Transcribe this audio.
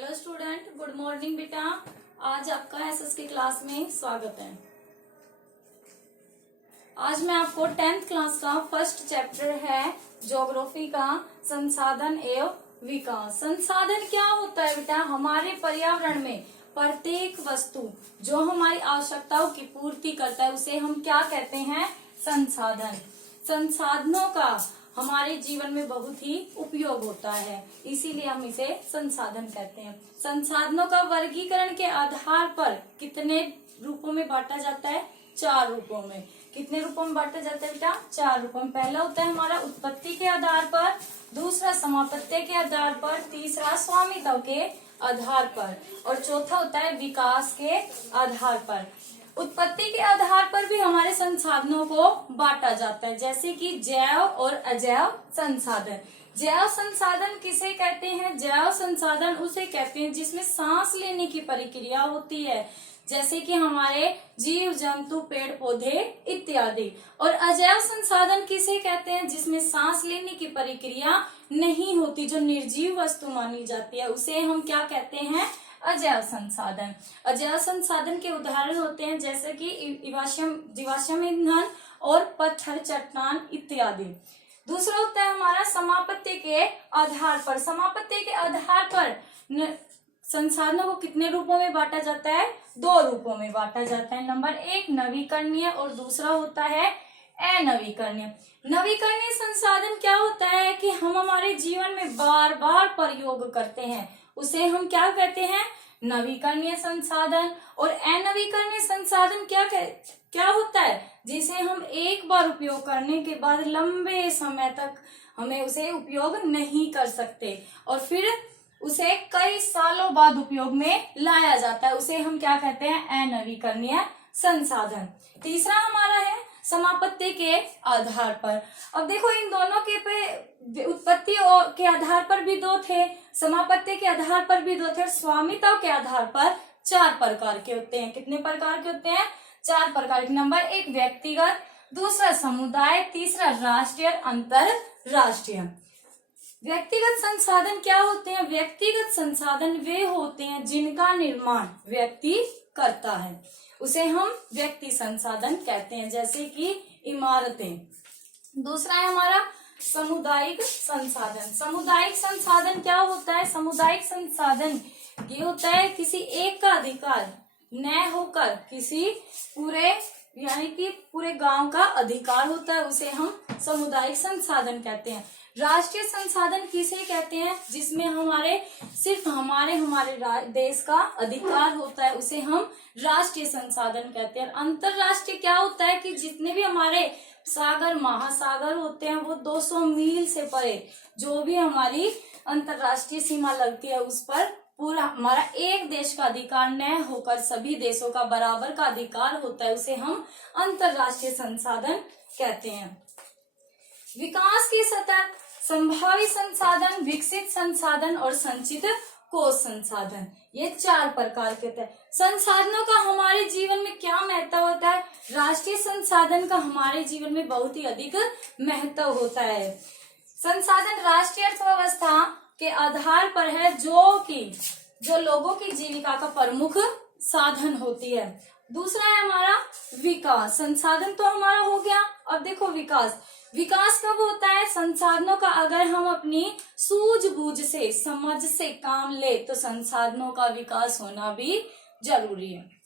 Hello student, good morning बेटा। आज आपका एसएस की क्लास में स्वागत है। आज मैं आपको 10th क्लास का फर्स्ट चैप्टर है ज्योग्राफी का संसाधन एवं विकास। संसाधन क्या होता है बेटा? हमारे पर्यावरण में प्रत्येक वस्तु जो हमारी आवश्यकताओं की पूर्ति करता है उसे हम क्या कहते हैं? संसाधन। संसाधनों का हमारे जीवन में बहुत ही उपयोग होता है, इसीलिए हम इसे संसाधन कहते हैं। संसाधनों का वर्गीकरण के आधार पर कितने रूपों में बांटा जाता है? 4 रूपों में। कितने रूपों में बांटा जाता है बेटा? 4 रूपों में। पहला होता है हमारा उत्पत्ति के आधार पर, दूसरा समापत्ति के आधार पर, तीसरा स्वामित्व के आधार पर और चौथा होता है विकास के आधार पर। उत्पत्ति के आधार पर भी हमारे संसाधनों को बांटा जाता है, जैसे कि जैव और अजैव संसाधन। जैव संसाधन किसे कहते हैं? जैव संसाधन उसे कहते हैं जिसमें सांस लेने की प्रक्रिया होती है, जैसे कि हमारे जीव जंतु, पेड़ पौधे इत्यादि। और अजैव संसाधन किसे कहते हैं? जिसमें सांस लेने की प्रक्रिया नहीं होती, जो निर्जीव वस्तु मानी जाती है, उसे हम क्या कहते हैं? अजैव संसाधन। अजैव संसाधन के उदाहरण होते हैं जैसे कि जीवाश्म ईंधन और पत्थर, चट्टान इत्यादि। दूसरा होता है हमारा समापत्ति के आधार पर। समापत्ति के आधार पर संसाधनों को कितने रूपों में बांटा जाता है? 2 रूपों में बांटा जाता है। नंबर 1 नवीकरणीय और दूसरा होता है अनवीकरणीय। नवीकरणीय संसाधन क्या होता है कि हम हमारे जीवन में बार बार प्रयोग करते हैं, उसे हम क्या कहते हैं? नवीकरणीय संसाधन। और अनवीकरणीय संसाधन क्या होता है? जिसे हम एक बार उपयोग करने के बाद लंबे समय तक हमें उसे उपयोग नहीं कर सकते और फिर उसे कई सालों बाद उपयोग में लाया जाता है, उसे हम क्या कहते हैं? अनवीकरणीय संसाधन। तीसरा हमारा है समापत्ति के आधार पर। अब देखो इन दोनों के पे उत्पत्ति के आधार पर भी 2 थे, समापत्ति के आधार पर भी 2 थे और स्वामित्व के आधार पर 4 प्रकार के होते हैं। कितने प्रकार के होते हैं? 4 प्रकार के। नंबर 1 व्यक्तिगत, दूसरा समुदाय, तीसरा राष्ट्रीय, अंतरराष्ट्रीय। व्यक्तिगत संसाधन क्या होते हैं? व्यक्तिगत संसाधन वे होते हैं जिनका निर्माण व्यक्ति करता है, उसे हम व्यक्ति संसाधन कहते हैं, जैसे कि इमारतें। दूसरा है हमारा सामुदायिक संसाधन। सामुदायिक संसाधन क्या होता है? सामुदायिक संसाधन ये होता है किसी एक का अधिकार न होकर किसी पूरे यानी कि पूरे गांव का अधिकार होता है, उसे हम सामुदायिक संसाधन कहते हैं। राष्ट्रीय संसाधन किसे कहते हैं? जिसमें सिर्फ हमारे देश का अधिकार होता है, उसे हम राष्ट्रीय संसाधन कहते हैं। अंतरराष्ट्रीय क्या होता है कि जितने भी हमारे सागर, महासागर होते हैं, वो 200 मील से परे जो भी हमारी अंतरराष्ट्रीय सीमा लगती है, उस पर पूरा हमारा एक देश का अधिकार न होकर सभी देशों का बराबर का अधिकार होता है, उसे हम अंतरराष्ट्रीय संसाधन कहते हैं। विकास की सतह संभावित संसाधन, विकसित संसाधन और संचित कोश संसाधन, ये 4 प्रकार के होते हैं। संसाधनों का हमारे जीवन में क्या महत्व होता है? राष्ट्रीय संसाधन का हमारे जीवन में बहुत ही अधिक महत्व होता है। संसाधन राष्ट्रीय अर्थव्यवस्था के आधार पर है, जो लोगों की जीविका का प्रमुख साधन होती है। दूसरा है हमारा विकास। संसाधन तो हमारा हो गया, अब देखो विकास। विकास कब होता है? संसाधनों का अगर हम अपनी सूझबूझ से, समझ से काम ले तो संसाधनों का विकास होना भी जरूरी है।